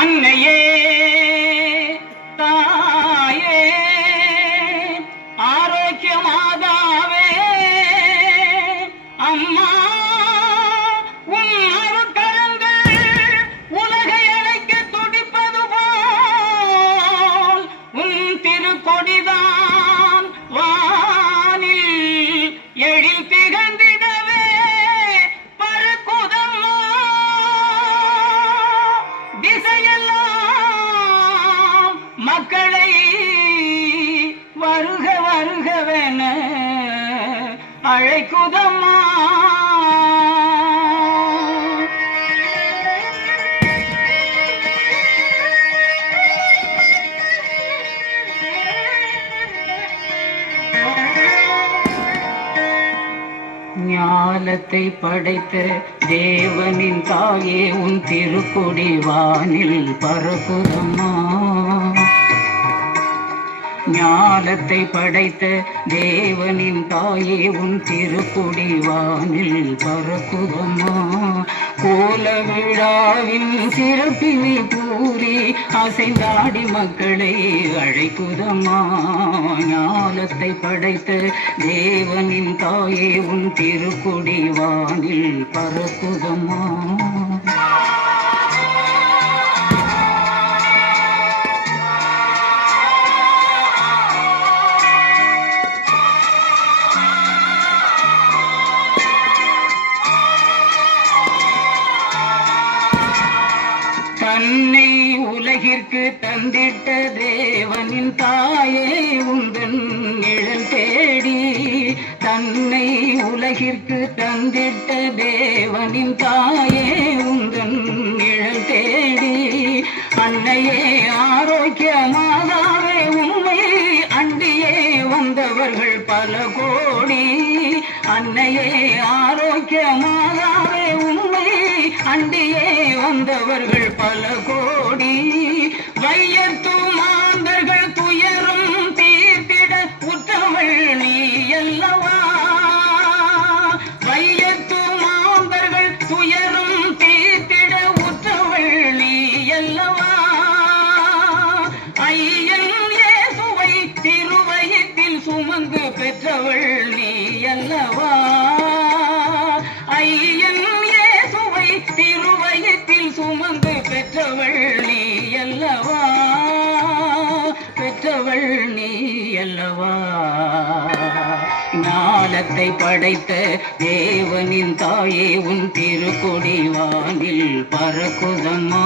அன்னையே அம்மா உன் வானில் எழில் திகழ்ந்திடவே பருக்குதம்மா திசையெல்லாம் மக்களை வருக வருகவென அழைக்குதம்மா. ஞானத்தை படைத்த தேவனின் தாயே உன் திருக்குடி வானில் பரப்புதம்மா. ஞானத்தை படைத்த தேவனின் தாயே உன் திருக்கொடி வானில் பறக்குதம்மா கோல விழாவின் சிறப்பினை பூரி அசைந்தாடி மக்களை அழைக்குதம்மா? ஞானத்தை படைத்த தேவனின் தாயே உன் திருக்கொடி வானில் பறக்குதம்மா தன்னை உலகிற்கு தந்திட்ட தேவனின் தாயே உந்தன் நிழல் தேடி தன்னை உலகிற்கு தந்திட்ட தேவனின் தாயே உந்தன் நிழல் தேடி அன்னையே ஆரோக்கியமாக வந்தவர்கள் பல கோடி. அன்னையே ஆரோக்கியமாகவே உண்மை. அண்டியே வந்தவர்கள் பல கோடி. வையத்து மாந்தர்கள் துயரும் தீர்த்திட உற்றவள் நீ அல்லவா? வையத்து மாந்தர்கள் துயரும் தீர்த்திட உற்றவள் நீ அல்லவா? ஐயன் பெற்றவள் நீ அல்லவா? ஐயன் சுவை திருவயத்தில் சுமந்து பெற்றவள் நீ அல்லவா? பெற்றவள் நீ அல்லவா? ஞானத்தை படைத்த தேவனின் தாயே உன் திருக்கொடி வானில் பறக்குதம்மா.